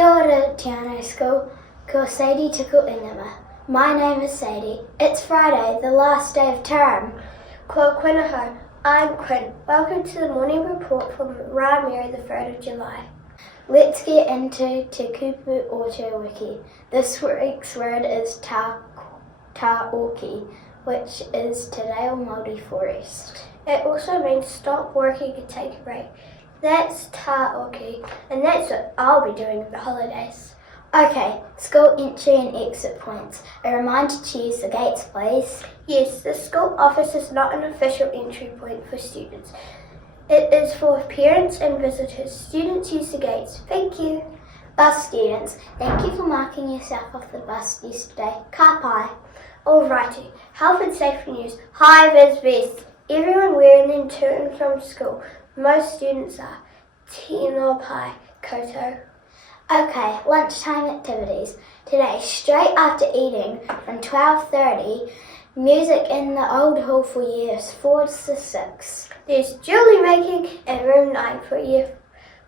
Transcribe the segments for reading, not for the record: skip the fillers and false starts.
Kia ora, Te Anau School. Ko Sadie tuku ingoa. My name is Sadie. It's Friday, the last day of term. Ko Quinn ahau. I'm Quinn. Welcome to the morning report from Rāmiri, the 3rd of July. Let's get into Te kupu or Te wiki. This week's word is tāoki, which is Te Reo Māori forest. It also means stop working and take a break. That's tāoki, and that's what I'll be doing for the holidays. Okay, school entry and exit points. A reminder to use the gates, please. Yes, the school office is not an official entry point for students. It is for parents and visitors. Students use the gates. Thank you. Bus students, thank you for marking yourself off the bus yesterday. Ka pai. Alrighty, health and safety news. Hi, VIZ VESTS. Everyone wearing them to and from school. Most students are teenor koutou. Okay, lunchtime activities. Today, straight after eating from 12:30, music in the old hall for years 4 to 6. There's jewellery making in room 9 for year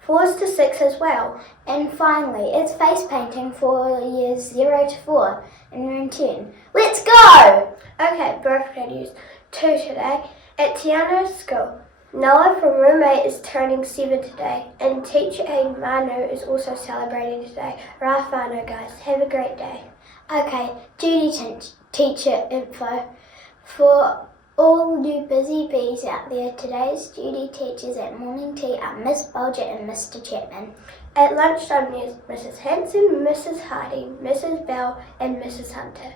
4s to 6 as well. And finally, it's face painting for years 0 to 4 in room 10. Let's go! Okay, birthday news. 2 today at Te Anau School. Noah from room 8 is turning 7 today, and teacher Aiden Manu is also celebrating today. Rā whānau, guys. Have a great day. Okay, duty teacher info. For all you busy bees out there, today's duty teachers at morning tea are Miss Bulger and Mr. Chapman. At lunchtime there's Mrs. Hanson, Mrs. Hardy, Mrs. Bell and Mrs. Hunter.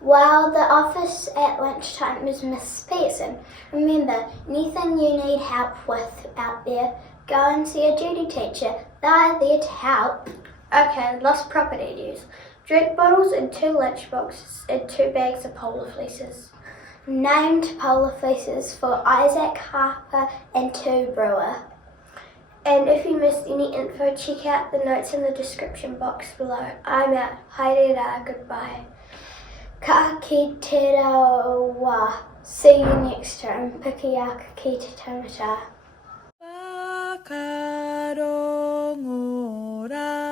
While the office at lunchtime is Miss Pearson. Remember, anything you need help with out there, go and see a duty teacher. They're there to help. Okay, lost property news. Drink bottles and 2 lunch boxes and 2 bags of polar fleeces. Named polar fleeces for Isaac Harper and 2 Brewer. And if you missed any info, check out the notes in the description box below. I'm out. Haere rā, goodbye. Ka ki te rawa. See you next time. Piki aka ki te tangata. Whakarongo rā.